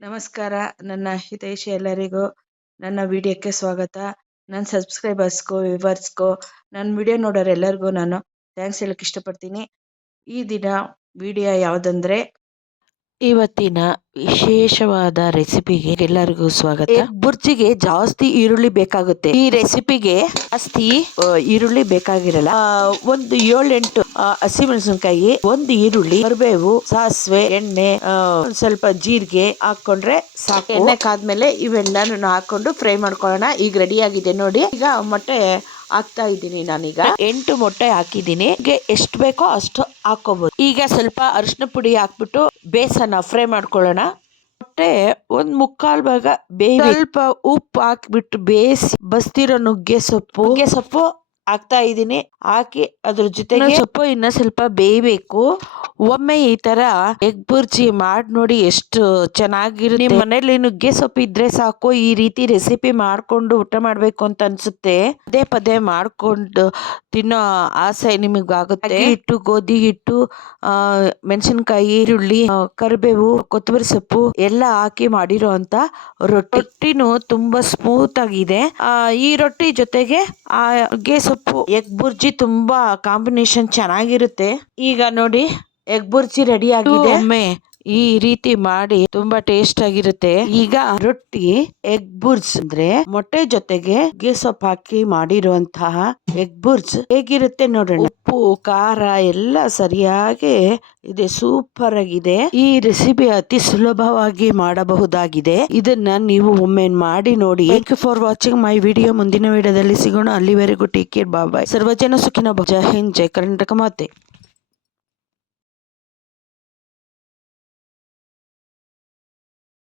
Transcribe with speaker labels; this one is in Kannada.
Speaker 1: ನಮಸ್ಕಾರ. ನನ್ನ ಹಿತೈಷಿ ಎಲ್ಲರಿಗೂ ನನ್ನ ವಿಡಿಯೋಕ್ಕೆ ಸ್ವಾಗತ. ನನ್ನ ಸಬ್ಸ್ಕ್ರೈಬರ್ಸ್ಗೂ ವಿವರ್ಸ್ಗೂ ನನ್ನ ವಿಡಿಯೋ ನೋಡೋರೆಲ್ಲರಿಗೂ ನಾನು ಥ್ಯಾಂಕ್ಸ್ ಹೇಳಕ್ಕೆ ಇಷ್ಟಪಡ್ತೀನಿ. ಈ ದಿನ ವಿಡಿಯೋ ಯಾವುದಂದ್ರೆ ಇವತ್ತಿನ ವಿಶೇಷವಾದ ರೆಸಿಪಿಗೆ ಎಲ್ಲರಿಗೂ ಸ್ವಾಗತ. ಬುರ್ಜಿಗೆ ಜಾಸ್ತಿ ಈರುಳ್ಳಿ ಬೇಕಾಗುತ್ತೆ. ಈ ರೆಸಿಪಿಗೆ ಜಾಸ್ತಿ ಈರುಳ್ಳಿ ಬೇಕಾಗಿರಲ್ಲ. ಒಂದು ಏಳೆಂಟು ಹಸಿಮೆಣಸಿನಕಾಯಿ ಒಂದು ಈರುಳ್ಳಿ ಕರಿಬೇವು ಸಾಸಿವೆ ಎಣ್ಣೆ ಸ್ವಲ್ಪ ಜೀರಿಗೆ ಹಾಕೊಂಡ್ರೆ ಸಾಕು. ಎಣ್ಣೆ ಕಾದ್ಮೇಲೆ ಇವೆಲ್ಲಾನು ಹಾಕೊಂಡು ಫ್ರೈ ಮಾಡ್ಕೊಳ್ಳೋಣ. ಈಗ ರೆಡಿ ಆಗಿದೆ ನೋಡಿ. ಈಗ ಮೊಟ್ಟೆ ಹಾಕ್ತಾ ಇದ್ದೀನಿ ನಾನೀಗ. ಎಂಟು ಮೊಟ್ಟೆ ಹಾಕಿದ್ದೀನಿ. ಎಷ್ಟು ಬೇಕೋ ಅಷ್ಟು ಹಾಕೋಬಹುದು ಈಗ ಸ್ವಲ್ಪ ಅರಿಶಿನ ಪುಡಿ ಹಾಕ್ಬಿಟ್ಟು ಬೇಸನ್ನ ಫ್ರೈ ಮಾಡ್ಕೊಳ್ಳೋಣ. ಮೊಟ್ಟೆ ಒಂದ್ ಮುಕ್ಕಾಲ್ ಭಾಗ ಬೇಯಿ ಸ್ವಲ್ಪ ಉಪ್ಪು ಹಾಕ್ಬಿಟ್ಟು ಬೇಯಿಸಿ ಬಸ್ತಿರೋ ನುಗ್ಗೆ ಸೊಪ್ಪು. ನುಗ್ಗೆ ಸೊಪ್ಪು ಹಾಕ್ತಾ ಇದ್ದೀನಿ. ಹಾಕಿ ಅದ್ರ ಜೊತೆಗೆ ಸೊಪ್ಪು ಇನ್ನ ಸ್ವಲ್ಪ ಬೇಯಬೇಕು ಒಮ್ಮೆ ಈ ತರ ಎಗ್ ಬುರ್ಜಿ ಮಾಡಿ ನೋಡಿ ಎಷ್ಟು ಚೆನ್ನಾಗಿರುತ್ತೆ. ನಿಮ್ಮ ಮನೇಲಿ ನುಗ್ಗೆ ಸೊಪ್ಪು ಇದ್ರೆ ಸಾಕು ಈ ರೀತಿ ರೆಸಿಪಿ ಮಾಡ್ಕೊಂಡು ಊಟ ಮಾಡ್ಬೇಕು ಅಂತ ಅನ್ಸುತ್ತೆ. ಪದೇ ಪದೇ ಮಾಡ್ಕೊಂಡು ತಿನ್ನೋ ಆಸೆ ನಿಮಗಾಗುತ್ತೆ. ಹಿಟ್ಟು ಗೋಧಿ ಹಿಟ್ಟು ಆ ಮೆಣಸಿನಕಾಯಿ ಈರುಳ್ಳಿ ಕರಿಬೇವು ಕೊತ್ತಂಬರಿ ಸೊಪ್ಪು ಎಲ್ಲ ಹಾಕಿ ಮಾಡಿರೋ ಅಂತ ರೊಟ್ಟಿ. ರೊಟ್ಟಿನೂ ತುಂಬಾ ಸ್ಮೂತ್ ಆಗಿದೆ. ಈ ರೊಟ್ಟಿ ಜೊತೆಗೆ ಆ ನುಗ್ಗೆ ಸೊಪ್ಪು ಎಗ್ ಬುರ್ಜಿ ತುಂಬಾ ಕಾಂಬಿನೇಷನ್ ಚೆನ್ನಾಗಿರುತ್ತೆ. ಈಗ ನೋಡಿ ಎಗ್ ಬುರ್ಜಿ ರೆಡಿ ಆಗಿದೆ ಒಮ್ಮೆ ಈ ರೀತಿ ಮಾಡಿ ತುಂಬಾ ಟೇಸ್ಟ್ ಆಗಿರುತ್ತೆ. ಈಗ ರೊಟ್ಟಿ ಎಗ್ ಬುರ್ಜ್ ಅಂದ್ರೆ ಮೊಟ್ಟೆ ಜೊತೆಗೆ ಸೊಪ್ಪು ಹಾಕಿ ಮಾಡಿರುವಂತಹ ಎಗ್ ಬುರ್ಜ್ ಹೇಗಿರುತ್ತೆ ನೋಡೋಣ. ಉಪ್ಪು, ಖಾರ ಎಲ್ಲ ಸರಿಯಾಗಿ ಇದೆ ಸೂಪರ್ ಆಗಿದೆ. ಈ ರೆಸಿಪಿ ಅತಿ ಸುಲಭವಾಗಿ ಮಾಡಬಹುದಾಗಿದೆ. ಇದನ್ನ ನೀವು ಒಮ್ಮೆ ಮಾಡಿ ನೋಡಿ. Thank you for watching my video ಮುಂದಿನ ವಿಡಿಯೋದಲ್ಲಿ ಸಿಗೋಣ. ಅಲ್ಲಿವರೆಗೂ ಟೇಕ್ ಕೇರ್ ಬಾಯ್ ಸರ್ವಜನ ಸುಖಿನ ಜಯ ಹಿಂದ್, ಜೈ ಕರ್ನಾಟಕ ಮಾತೆ.